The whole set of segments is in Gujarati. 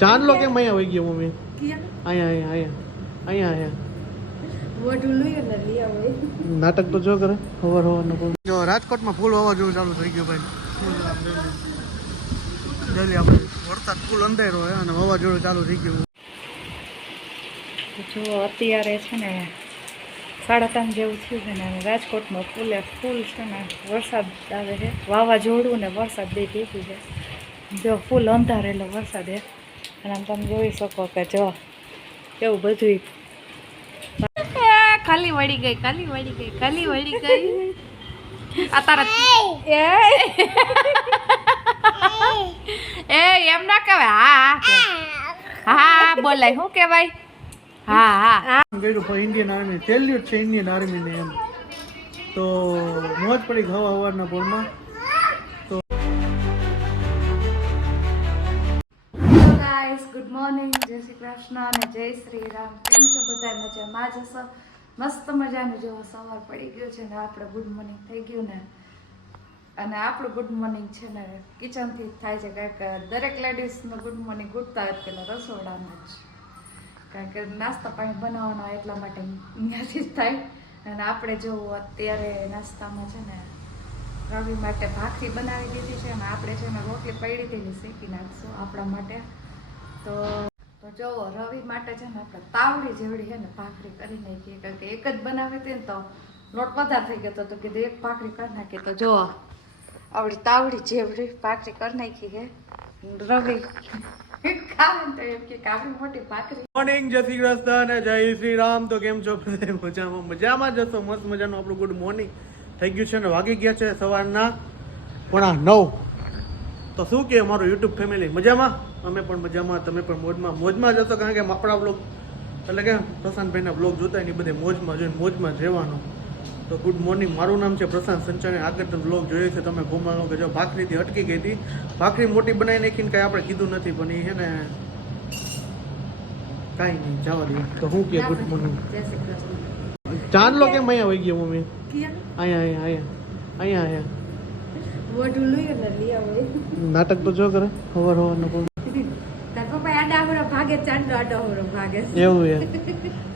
ચાંદલો કેમ અહીંયા વહી ગયો મમ્મી? અહીંયા નાટક તો જો કરે હવાર જો રાજકોટમાં ફૂલ વાવાઝોડું ચાલુ થઈ ગયું ભાઈ. જલ્દી આપણે વરસાદ ફૂલ અંધારો હોય અને વાવાઝોડું ચાલુ થઈ ગયું. જો અત્યારે છે ને 3:30 જેવું થયું છે ને રાજકોટમાં ફૂલ છે ને વરસાદ આવે છે. વાવાઝોડું ને વરસાદ બે ભેગું છે. જો ફૂલ અંધારેલો વરસાદ છે અને આમ તમે જોઈ શકો કે જો કેવું બધું ખાલી વળી ગઈ એ એમ ના કહેવાય. હા બોલાય શું કહેવાય? હા ઇન્ડિયન આર્મી સેલ્યુટ છે ઇન્ડિયન આર્મી ને એમ તો મોજ પડી હવારના પોરમાં. તો ગાઈસ ગુડ મોર્નિંગ, જય શ્રી કૃષ્ણ અને જય શ્રી રામ. કેમ છો બધા? મજામાં જ હશો. મસ્ત મજાનું જેવો સવાર પડી ગયો છે ને આપણે ગુડ મોર્નિંગ થઈ ગયું ને. અને આપણું ગુડ મોર્નિંગ છે ને કિચનથી જ થાય છે, કારણ કે દરેક લેડીઝનું ગુડ મોર્નિંગ ઉઠતા જ પેલા રસોડામાં જ, કારણ કે નાસ્તા પાણી બનાવવાનો એટલા માટે અહીંયાથી જ થાય. અને આપણે જો અત્યારે નાસ્તામાં છે ને રવિ માટે ભાખરી બનાવી દીધી છે અને આપણે છે ને રોટલી પડી હતી શેકી નાખશું આપણા માટે. તો જુઓ રવિ માટે છે ને આપણે તાવડી જેવડી છે ને ભાખરી કરી નાખીએ, કારણ કે એક જ બનાવી હતી ને તો લોટ વધારે થઈ ગયો તો કીધું એક ભાખરી કરી નાખીએ. તો જુઓ આવડી તાવડી જેવડી ભાખરી કરી નાખી છે રવિ. મોર્નિંગ, જય શ્રી કૃષ્ણ અને જય શ્રી રામ. તો કેમ છો? મજામાં જશો. મસ્ત મજાનું આપણું ગુડ મોર્નિંગ થઈ ગયું છે ને વાગી ગયા છે સવારના 9:15. તો શું કે અમારું યુટ્યુબ ફેમિલી મજામાં? અમે પણ મજામાં, તમે પણ મોજમાં જશો, કારણ કે આપણા બ્લોગ એટલે કે પ્રશાંતભાઈના બ્લોગ જોતા એની બધે મોજમાં જોઈને મોજમાં જ રહેવાનું. તો ગુડ મોર્નિંગ, મારું નામ છે પ્રશાંત સંચાણી. આગળ તમે બ્લોગ જોયો છે તમે ઘુમાનો કે જો ભાખરીથી અટકી ગઈ હતી. ભાખરી મોટી બનાવી નાખીને કાંઈ આપણે કીધું નથી, પણ એ છે ને કાંઈ નહીં, જવા દઈએ. તો શું કે ગુડ મોર્નિંગ. ચાંદલો કેમ અહીંયા વહી ગયો મમ્મી? અહીંયા નાટક તો જો કરે હવાર એવું છે.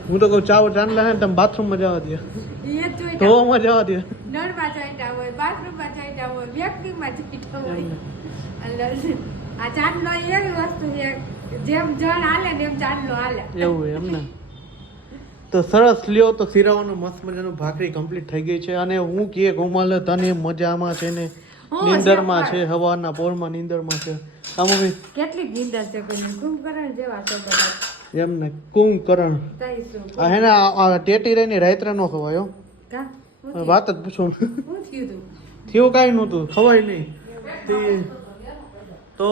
હું તો કહું ચાવો ચાંદલા હે તમે બાથરૂમમાં જવા દે, ધોવામાં જવા દે. એવું એમ ને. તો સરસ લ્યો. તો સિરાવાનું મસ્ત મજાનું ભાખરી કમ્પ્લીટ થઈ ગઈ છે. અને હું કે કોમલ તને મજામાં છે ને? નીંદરમાં છે, હવારના પોરમાં નીંદરમાં છે. આ મમ્મી કેટલી નીંદર છે, કુંભકરણ જેવા છે બધા. એમ ને કુંભકરણ આ હે ને આ ટેટી રહીને રાત્રે નો ખવાય. વાત જ પૂછો. થયું કાંઈ નહોતું, ખવાય નહીં. તો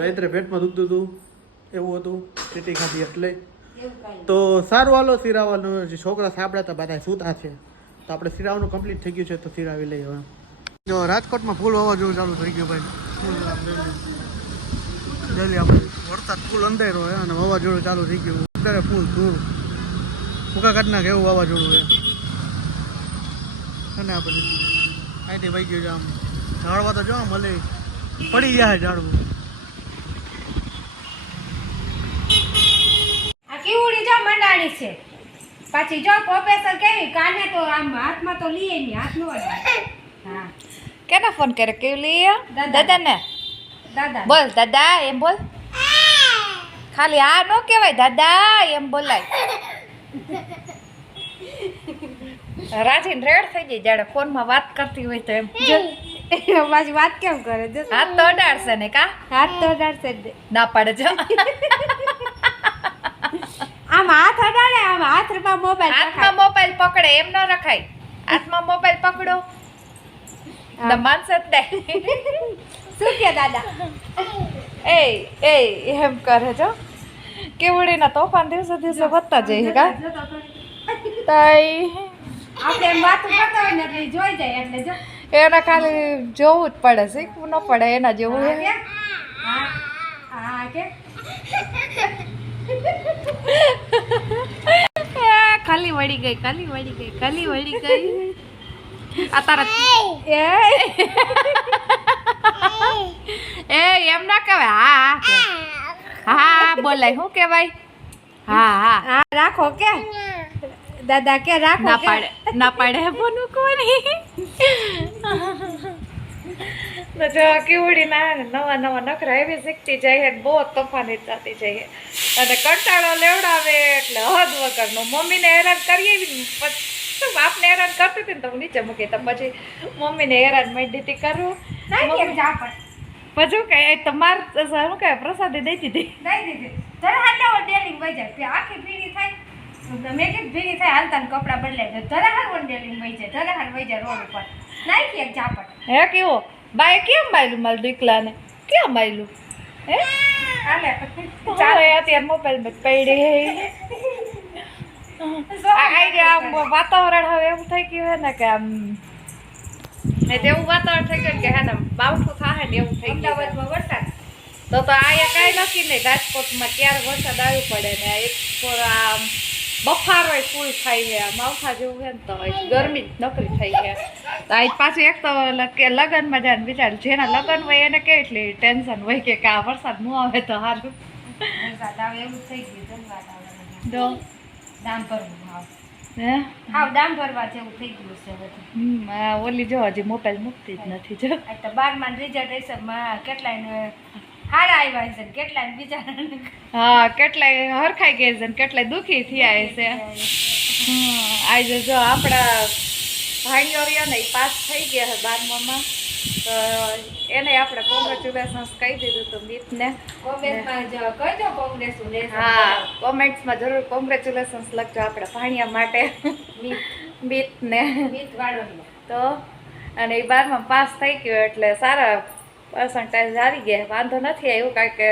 રાત્રે પેટમાં દુખતું હતું એવું હતું, ટેટી ખાધી એટલે. તો સારું હાલો સિરાવાનું. જે છોકરા સાંભળ્યા હતા બધા સૂતા છે, તો આપણે સિરાવાનું કમ્પ્લીટ થઈ ગયું છે. તો સિરાવી લઈએ હવે. જો રાજકોટમાં ફૂલ વાવાઝોડું ચાલુ થઈ ગયું ભાઈ. જલ્દી આપણે વરસાદ ફૂલ અંધારો હોય અને વાવાઝોડું ચાલુ થઈ ગયું. અત્યારે ફૂલ ધૂળ ફૂકા કાઢ નાખે એવું વાવાઝોડું છે. અને આપણે અહીંથી વહી ગયું છે. આમ ઝાડવા તો જો મળે પડી ગયા ઝાડવું. આ કેવડી જો મંડાણી છે, પછી જો પ્રોફેસર કેવી કાને તો આમ હાથમાં તો લીએ ની હાથ નો. હા કેને ફોન કરે? કેવું લઈએ? દાદા ને. દાદા બોલ દાદા એમ બોલ. ખાલી આ નો કહેવાય, દાદા એમ બોલાય. રાજીન રેડ થઈ જાય જાડે ફોનમાં વાત કરતી હોય તો એમ. પાછી વાત કેમ કરે? હાથ તો અડાડશે ને કા? હાથ તો અડાડશે ના પાડે જો. આમ હાથ અડાડે, આમ હાથમાં મોબાઈલ. હાથમાં મોબાઈલ પકડે એમ ન રખાય. હાથમાં મોબાઈલ પકડો માનસત દે. શું કે દાદા? એ એમ કરે છો. કેવડીના તોફાન દિવસે દિવસે વધતા જાય કા? તઈ આપણે એમ વાત કરતા હોય ને એટલે જોઈ જાય એટલે જો એના ખાલી જોવું જ પડે, શીખવું ન પડે એના જેવું. ખાલી વળી ગઈ આ તારા એ એમ ના કહેવાય. બોલાય શું કહેવાય? હા હા હા રાખો કે દાદા કે રાખો ના કે? પાડે ના પાડે બોનું કોની તો જો કેવડી ના નવા નવા નખરા એવી શીખતી જાય છે બહુ તોફાની થતી જાય છે અને કંટાળો લેવડાવે એટલે હદ વગરનો મમ્મીને હેરાન કરીએ પછી બાપને હેરાન કરતી હતી ને તો હું નીચે મૂકી તો પછી મમ્મીને હેરાન માંડી હતી કરવું નાખી એક ઝાપટ પછી કે તમાર શું કે પ્રસાદી દઈ દીધી દઈ દીધી જરા હાલ ડેલિંગ વહી જાય આખી ભીડી થાય મેં કીધું ભીડી થાય હાલતા ને કપડાં બદલાય જાય જરા હાલ વન ડેલિંગ વહી જાય જરા હાલ વહી જાય રોડ ઉપર નાખી એક ઝાપટ હે કેવો બાય કેમ માયલું મારું દીકલાને કેમ માયલું હે હાલે ચાલે અત્યારે મોબાઈલમાં પડી આમ વાતાવરણ હવે એવું થઈ ગયું હે ને કે આમ તેવું વાતાવરણ થઈ ગયું કે હે ને બાવઠું થાય ને એવું થઈ ગયું અમદાવાદમાં વરસાદ તો અહીંયા કાંઈ નક્કી નહીં રાજકોટમાં ક્યારે વરસાદ આવી પડે ને એક પર આમ બફારો ફૂલ થાય છે માવઠા જેવું છે ને તો ગરમી જ નકરી થઈ છે તો આજ પાછું એક તો લગ્નમાં જાય ને બિચાર જેના લગ્ન હોય એને કેટલી ટેન્શન હોય કે આ વરસાદ ન આવે તો સારું વરસાદ આવે એવું થઈ ગયું ધનવાદ આવે તો દામ ભરવું હાવ હે હાવ દામ ભરવા જેવું થઈ ગયું છે બધું ઓલી જો હજી મોબાઈલ મૂકતી જ નથી જો આ તો 12માં રિઝલ્ટ કેટલાય હારા આવ્યા છે કેટલાય બિચારાને હા કેટલાય હરખાઈ ગઈ છે ને કેટલાય દુઃખી થયા છે આજે જો આપણા ભાઈઓ રહ્યા ને એ પાસ થઈ ગયા છે 12માં તો એને આપણે કોંગ્રેચ્યુલેશન્સ કહી દીધું હતું મીતને કોંગ્રેસમાં જો કહેજો કોંગ્રેસ હા કોમેન્ટ્સમાં જરૂર કોંગ્રેચ્યુલેશન્સ લખજો આપણે ભાણિયા માટે મીતને તો અને એ 12માં પાસ થઈ ગયો એટલે સારા પર્સન્ટેજ આવી ગયા વાંધો નથી આવ્યું કારણ કે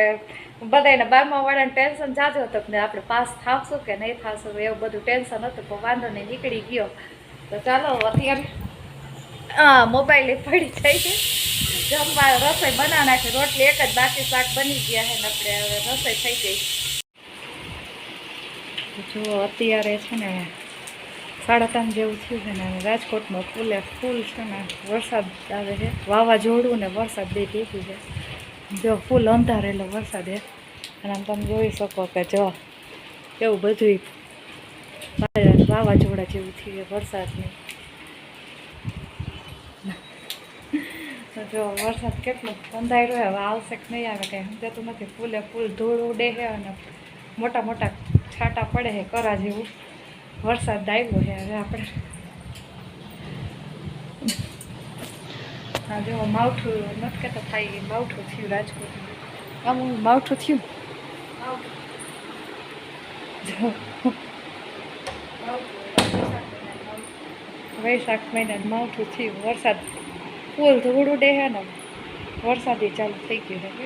બધાને 12માં વાળાને ટેન્શન જાજો હતું ને આપણે પાસ થાવશું કે નહીં થાશું એવું બધું ટેન્શન હતું પણ વાંધો નહીં નીકળી ગયો તો ચાલો અત્યારે મોબાઈલ એ પડી થઈ છે જમવા રસોઈ બનાવી નાખી રોટલી એક જ બાકી શાક બની ગયા છે ને આપણે હવે રસોઈ થઈ ગઈ જો અત્યારે છે ને 3:30 જેવું થયું છે ને રાજકોટમાં ફૂલે ફૂલ છે ને વરસાદ આવે છે વાવાઝોડું ને વરસાદ બે ભેગું છે જો ફૂલ અંધારેલો વરસાદ છે અને આમ તમે જોઈ શકો કે જો એવું બધું વાવાઝોડા જેવું થયું છે વરસાદની જો વરસાદ કેટલો અંધાર્યો હવે આવશે કે નહીં આવે કંઈ સમજાતું નથી ફૂલે ફૂલ ધૂળ ઉડે છે અને મોટા મોટા છાંટા પડે છે કરા જેવું વરસાદ આવ્યો છે હવે આપણે હા જો માવઠું નથી કહેતા થાય ગયું માવઠું થયું રાજકોટમાં આમ માવઠું થયું જો વૈશાખ મહિનાનું માવઠું થયું વરસાદ ફૂલ ધૂળ ઉડે છે ને વરસાદી ચાલુ થઈ ગયું છે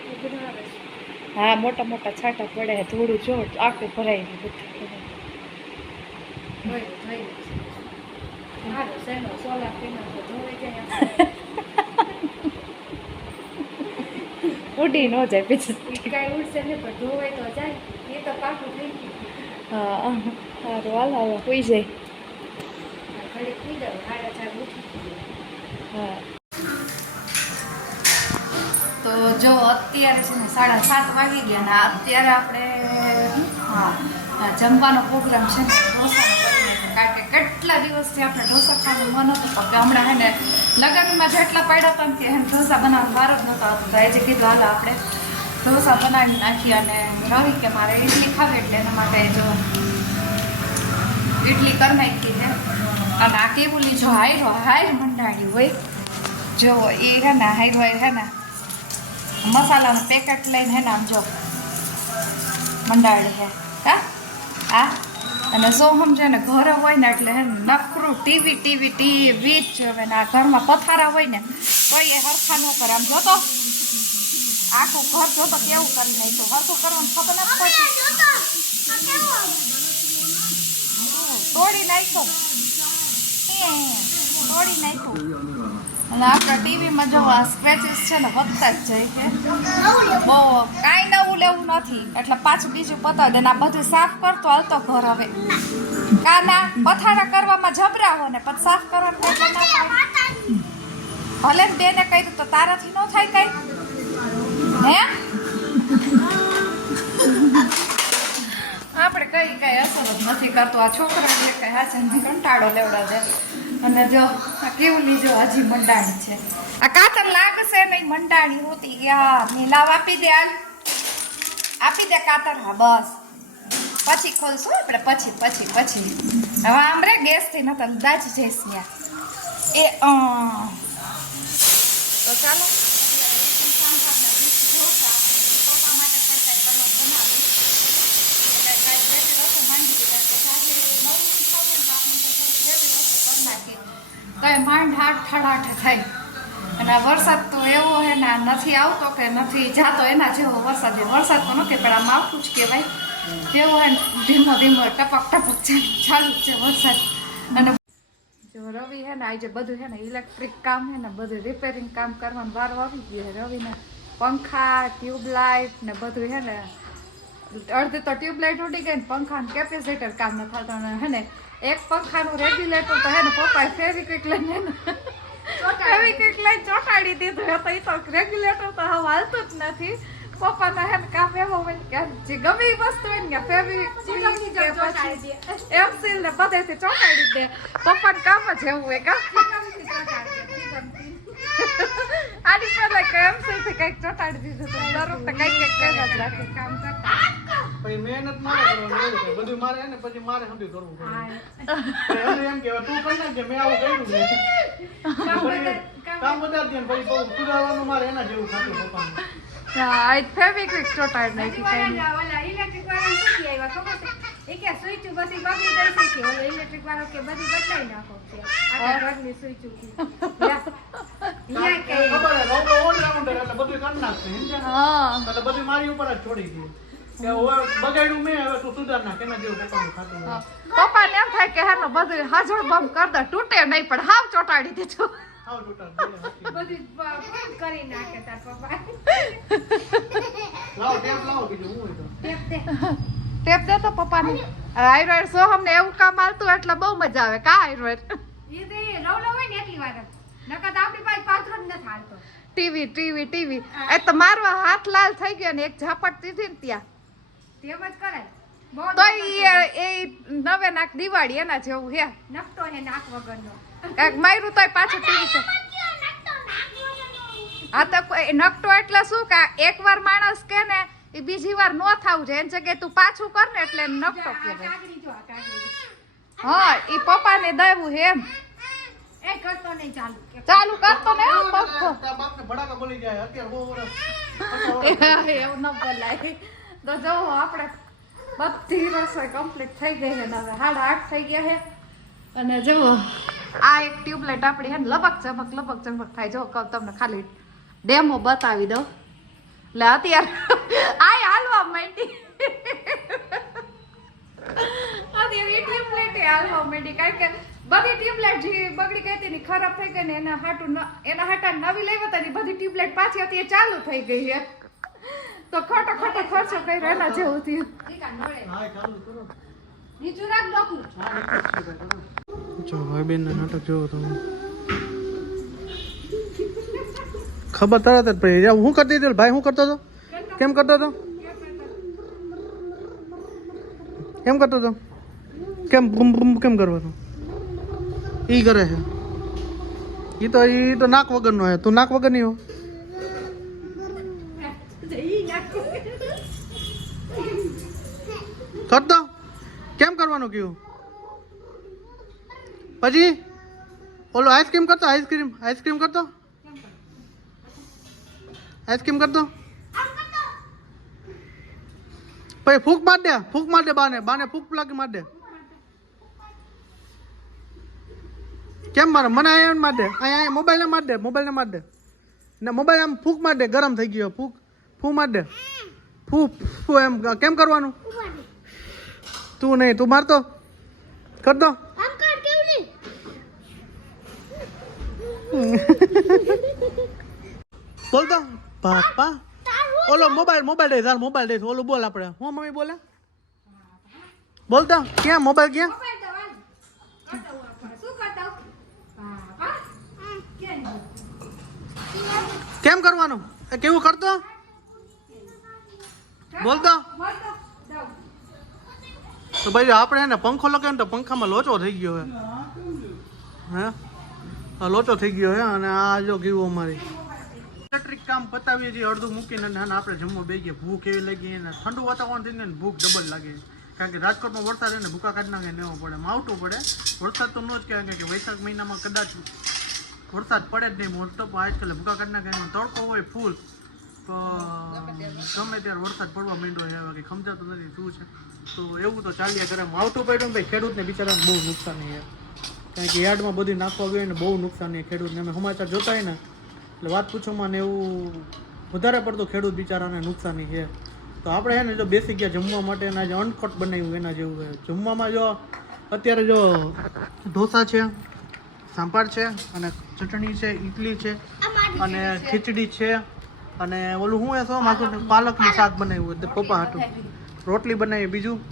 હા મોટા મોટા છાંટા પડે છે ધૂળું જો આખું ભરાઈ ગયું બધું ઉડી ન જાય પછી કાંઈ ઉડશે ને પણ ધોવાય તો જાય એ તો પાકું થઈ ગયું હા સારું હાલ હવે હોઈ જાય ઘડી થઈ જાવ 4:30 ઉઠી હા તો જો અત્યારે છે ને 7:30 વાગી ગયા ને અત્યારે આપણે હા જમવાનો પ્રોગ્રામ છે ને ઢોસાનો કરી કારણ કે કેટલા દિવસથી આપણે ઢોસા ખાવાનું મન હતું પણ કે હમણાં હે ને લગ્નમાં જેટલા પડ્યા હતા ને કે ઢોસા બનાવવાનો વાર જ નહોતો આવતો તો આજે કીધું હાલ આપણે ઢોસા બનાવી નાખી અને રવિ કે મારે ઇડલી ખાવી એટલે એના માટે જો ઇડલી કરી નાખી છે અને આ કેબુલી જો હાઈર મંડાણી હોય જો એ હે ને હાઈર હે ને મસાલાનું પેકેટ લઈને હે ને આમ જો મંડાળી હે હા આ અને જો સમજે ને ઘરે હોય ને એટલે હે નકરું ટીવી જ જોવે ને આ ઘરમાં પથારા હોય ને તો એ હરખા ન કરે આમ જોતો આખું ઘર જોતો કેવું કરી નાખ્યું હરખું કરવાનું ખબર નથી પડતી તોડી નાખ્યું અને આપણા ટીવીમાં જો આ સ્ક્રેચીસ છે ને વધતા જ જાય છે બહુ કાંઈ નવું લેવું નથી એટલે પાછું બીજું પતાવી દે ને આ બધું સાફ કરતો હાલતો ઘર હવે કાના પથારા કરવામાં જબરા હો ને પછી સાફ કરવાનું એટલે ના થાય ભલે ને બેને કર્યું તો તારાથી ન થાય કઈ હે કરતો આ છોકરાને કઈ હાચન કંટાળો લેવડા છે અને જો આ કેવું લીજો હજી મંડાણી છે આ કાતર લાગશે નહીં મંડાણી હોતી ગયા નીલાવ આપી દે હાલ આપી દે કાતર હા બસ પછી ખોલશું આપણે પછી હવે આમ રે ગેસ થી નતર દાજી જઈશ ત્યાં એ તો ચાલો માંડ હાથ ઠડાઠ થાય અને આ વરસાદ તો એવો હે ને નથી આવતો કે નથી જાતો એના જેવો વરસાદ તો નથી પણ આમ આવતું જ કહેવાય જેવો હે ધીમો ટપક ચાલુ જ છે વરસાદ અને જો રવિ હે ને આજે બધું હે ને ઇલેક્ટ્રિક કામ હે ને બધું રિપેરિંગ કામ કરવાનો વારો આવી ગયો હે રવિને પંખા ટ્યુબલાઇટ ને બધું હે ને અડધી તો ટ્યુબલાઇટ ઉડી ગઈ ને પંખાનું કેપેસિટર કામ ન થતો હે ને એક પંખાનું રેગ્યુલેટર તો હે ને પપ્પાએ ફેવિક્વિક લઈને ચોંટાડી દીધું હતું તો રેગ્યુલેટર તો હવે હાલતું જ નથી પપ્પાને હે ને કામ એવો હોય કે જે ગમે એ વસ્તુ હોય ને ફેવિક્વિક એમસીલ ને બધેથી ચોંટાડી દે પપ્પાને કામ જ એવું હોય આની પહેલા કે એમસીલ થી કઈક ચોંટાડી દીધું તો દરરોજ તો કઈક જ રાખે કામ કરતા પછી મહેનત મારે કરવાની બધું મારે ને પછી મારે સમજી કરવું પડે એમ કેવા તું કરી નાખજે મેં આવું કર્યું ને કામ વધારતી ને પછી સુધારવાનું મારે એના જેવું થતું પપ્પાને હા ફેવિક્વિક ચોંટાડી નાખી ઓલા ઇલેક્ટ્રિક વાળા શું આવ્યા ખબર છે એ કે સ્વિચ બધી બગડી ગઈ છે કે ઓલા ઇલેક્ટ્રિક વાળો કે બધી બદલાઈ નાખો છે આ ઘરની સ્વિચ યા કે ખબર હે રોબો ઓલરાઉન્ડર એટલે બધું કરી નાખશે સમજ્યા હા એટલે બધું મારી ઉપર જ છોડી દીધું કે હવે બગાડ્યું મેં હવે તું સુધાર નાખ એના જેવું પપ્પાનું ખાતું પપ્પાને એમ થાય કે હેનો બધું હાજર બમ કર દે તૂટે નહીં પણ હાવ ચોંટાડી દીધું હાવ ટૂટા બધી બંધ કરી નાખે તાર પપ્પા લાવો ટેપ લાવો બીજું હું હોય તો ટેપ દે તો પપ્પાને આયુર્વેદ સોહમને એવું કામ આલતું એટલે બહુ મજા આવે કા આયુર્વેદ એ તો એ રવલો હોય ને એટલી વાર નકર તો આપણી પાસે પાત્રો જ નથી હાલતો ટીવી એ તો મારવા હાથ લાલ થઈ ગયો ને એક ઝાપટ દીધી ને ત્યાં તેમ જ કરે બહુ તો એ નવે નાક દિવાળી એના જેવું હે નકટો હે નાક વગરનો કાંઈક માર્યું તોય પાછું ટીવી છે આ તો નકટો એટલે શું કે એકવાર માણસ કે ને એ બીજી વાર ન થાવું છે એની જગ્યાએ તું પાછું કર ને એટલે નકટો કહેવાય કાગડી જો આ કાગડી હા એ પપ્પાને દેવું હે એમ એ કરતો નહીં ચાલુ કરતો ને પપ્પો બાપને ભડાકા બોલી જાય અત્યારે બહુ વર્ષ એવું ન બોલાય તો જો આપણે બધી રસોઈ કમ્પ્લીટ થઈ ગઈ છે ને હવે 8:30 થઈ ગયા છે અને જો આ એક ટ્યુબલાઇટ આપણી હે ને લબક ચમક થાય જો કહું તમને ખાલી ડેમો બતાવી દઉં એટલે અત્યારે આ હાલવા માંડી અત્યારે ટ્યુબલાઇટ હાલવા માંડી કારણ કે બધી ટ્યુબલાઇટ જે બગડી ગઈ હતી ને ખરાબ થઈ ગઈ ને એના હાટા નવી લેવા હતા ને બધી ટ્યુબલાઇટ પાછી હતી એ ચાલુ થઈ ગઈ છે તો ખોટો ખર્ચો કર્યો એના જેવું થયું હા ચાલુ કરો નીચું રાખ ડોકું જો ભાઈ બેન ના નાટક જોવો તમે ખબર તરત જ પડી જાય હું કરતી હતી ભાઈ હું કરતો હતો કેમ કરતો હતો કેમ બૂમ બૂમ કેમ કરવા હતો ઈ કરે છે ઈ તો નાક વગરનો હે તું નાક વગરની હો કરતો કેમ કરવાનું કયું પછી ઓલો આઈસ્ક્રીમ કરતો આઈસ્ક્રીમ કરતો પછી ફૂંક માર દે બાને ફૂંક લાગી માર દે કેમ મારે મને અહીંયા માર દે અહીંયા મોબાઈલ ને માર દે ને મોબાઈલ આમ ફૂંક માર દે ગરમ થઈ ગયો ફૂ માર દે ફૂ એમ કેમ કરવાનું તું નહીં તું મારતો કર દો બોલતો પાપા ઓલો મોબાઈલ દે ઓલો બોલ આપણે હું મમ્મી બોલે બોલતો ક્યાં મોબાઈલ ક્યાં કેમ કરવાનું કેવું કરતો બોલતો તો ભાઈ આપણે એને પંખો લગાવ્યો ને તો પંખામાં લોચો થઈ ગયો હે હે લોચો થઈ ગયો હે અને આ જો કેવું અમારી ઇલેક્ટ્રિક કામ પતાવીએ છીએ અડધું મૂકીને અને આપણે જમવા બે ગયા ભૂખ એવી લાગી અને ઠંડુ વાતાવરણ થઈ ગયું ને ભૂખ ડબલ લાગે કારણ કે રાજકોટમાં વરસાદ એને ભૂકા કાઢી નાખે લેવો પડે માવટું પડે વરસાદ તો ન જ કહેવાય કે વૈશાખ મહિનામાં કદાચ વરસાદ પડે જ નહીં મોસ્ટ ઓફ આજકાલ ભૂકા કાઢી નાખે એનો તડકો હોય ફૂલ તો ગમે ત્યારે વરસાદ પડવા માંડ્યો હોય કે સમજાતું નથી શું છે તો એવું તો ચાલ્યા કરે માવટું પડ્યું ને ભાઈ ખેડૂતને બિચારાને બહુ નુકસાન છે કારણ કે યાર્ડમાં બધું નાખવા ગયું ને બહુ નુકસાન છે ખેડૂતને અમે સમાચાર જોતા હોય ને એટલે વાત પૂછોમાં ને એવું વધારે પડતું ખેડૂત બિચારાને નુકસાની છે તો આપણે છે ને જો બેસી ગયા જમવા માટે એના જે અનકટ બનાવ્યું એના જેવું છે જમવામાં જો અત્યારે જો ઢોસા છે સાંભાર છે અને ચટણી છે ઇડલી છે અને ખીચડી છે અને ઓલું શું શું માથું પાલકનું શાક બનાવ્યું પપ્પા હાટું રોટલી બનાવી બીજું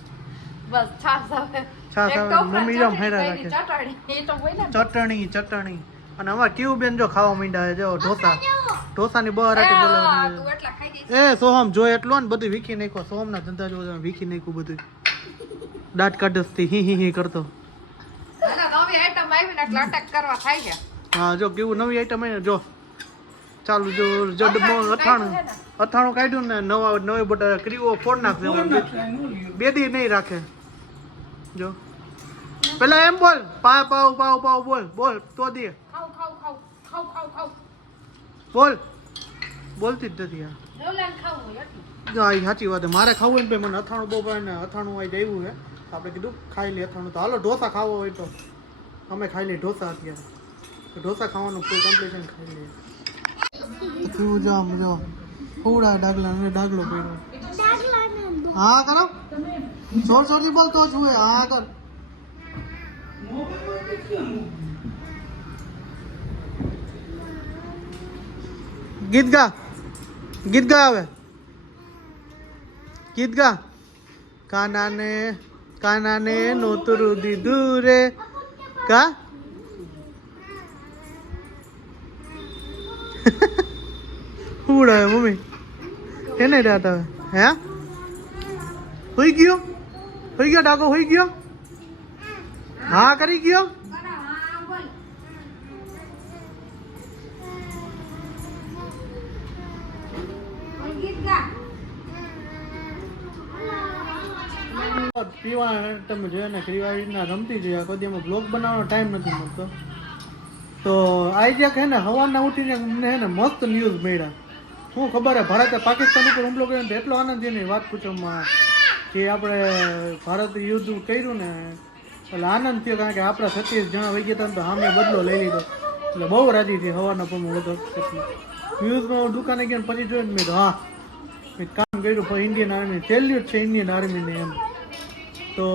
બસ છાસ આવે છાસ આવે મમ્મી જો હેરા રાખે ચટણી એ તો હોય ને ચટણી અને અમારે કેવું બેન જો ખાવા માંડ્યા છે જો ઢોસાની બહાર તું એટલા ખાઈ ગઈ એ સોહમ જો એટલો ને બધું વીખી નાખ્યો સોહમના ધંધા જો વીખી નાખ્યું બધું દાંત કાઢસથી હી કરતો નવી આઈટમ આવી ને એટલે અટક કરવા થાય ગયા હા જો કેવું નવી આઈટમ આવી ને જો ચાલુ જો અથાણું કાઢ્યું ને નવી બટાટા ક્રીવો ફોડ નાખશે બેદી નહીં રાખે જો પેલા એમ બોલ પાવ બોલ તો દે ખાવ બોલતી જ નથી યાર રોલાન ખાવું હોય એટલું જો આ સાચી વાત છે મારે ખાવું ને મને અથાણું બહુ ભાવે ને અથાણું આવી આવ્યું છે આપણે કીધું ખાઈ લે અથાણું તો હાલો ઢોસા ખાવો હોય તો અમે ખાઈ લઈએ ઢોસા અત્યારે તો ઢોસા ખાવાનું ફૂલ કમ્પ્લીશન ખાઈ લઈએ કેવું જો આમ જો પૂરા ડાગલો પડ્યો હા કરો જોરથી બોલ તો જુએ હા કર ગીત ગા હવે ગીત ગા કાનાને નોતરું દીધું રે કા ઉડાવે મમ્મી એને રાત આવે હે હોઈ ગયો ડાકો હોઈ ગયો હા કરી ગયો પીવા તમે જોયા ને કેવી રીતના રમતી જોઈએ કદી એમાં બ્લોગ બનાવવાનો ટાઈમ નથી મળતો તો આજે હે ને સવારના ઉઠીને અમને હે ને મસ્ત ન્યૂઝ મળ્યા શું ખબર હે ભારતે પાકિસ્તાન ઉપર હુમલો કર્યો ને એટલો આનંદ છે ને વાત પૂછવામાં કે આપણે ભારત યુદ્ધ કર્યું ને એટલે આનંદ થયો કારણ કે આપણા 36 જણા વહી ગયા હતા તો સામે બદલો લઈ લીધો એટલે બહુ રાજી થઈ સવારના પણ વધો ન્યૂઝમાં દુકાને ગયો પછી જોઈને મેં હા મેં કામ કર્યું પણ ઇન્ડિયન આર્મી સેલ્યુટ છે ઇન્ડિયન આર્મીને એમ તો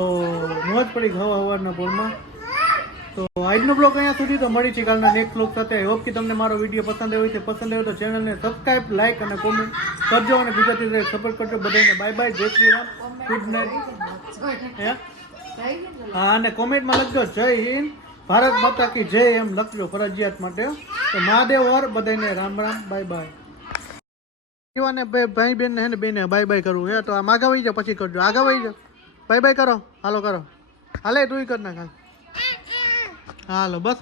મોજ પડી સવારના પોરમાં તો આજનો બ્લોગ અહીંયા સુધી તો મળી છે કાલના નેક્સ્ટ બ્લોગ સાથે આઈ હોપ કે તમને મારો વિડીયો પસંદ આવ્યો છે પસંદ આવ્યો તો ચેનલને સબસ્ક્રાઇબ લાઇક અને કોમેન્ટ કરજો અને ગુજરાતી સપોર્ટ કરજો બધાને બાય બાય જય શ્રી રામ ગુડ નાઇટ હે હા અને કોમેન્ટમાં લખજો જય હિન્દ ભારત માતા કી જય એમ લખજો ફરજિયાત માટે તો મહાદેવ ઓર બધાને રામ રામ બાય બાય ભાઈ બેન ને બેને બાય બાય કરવું હે તો આ માગા વહી જાઓ પછી કરજો આગા વહી જાઓ બાય બાય કરો હાલો કરો હાલે તું કર નાખ હાલો બસ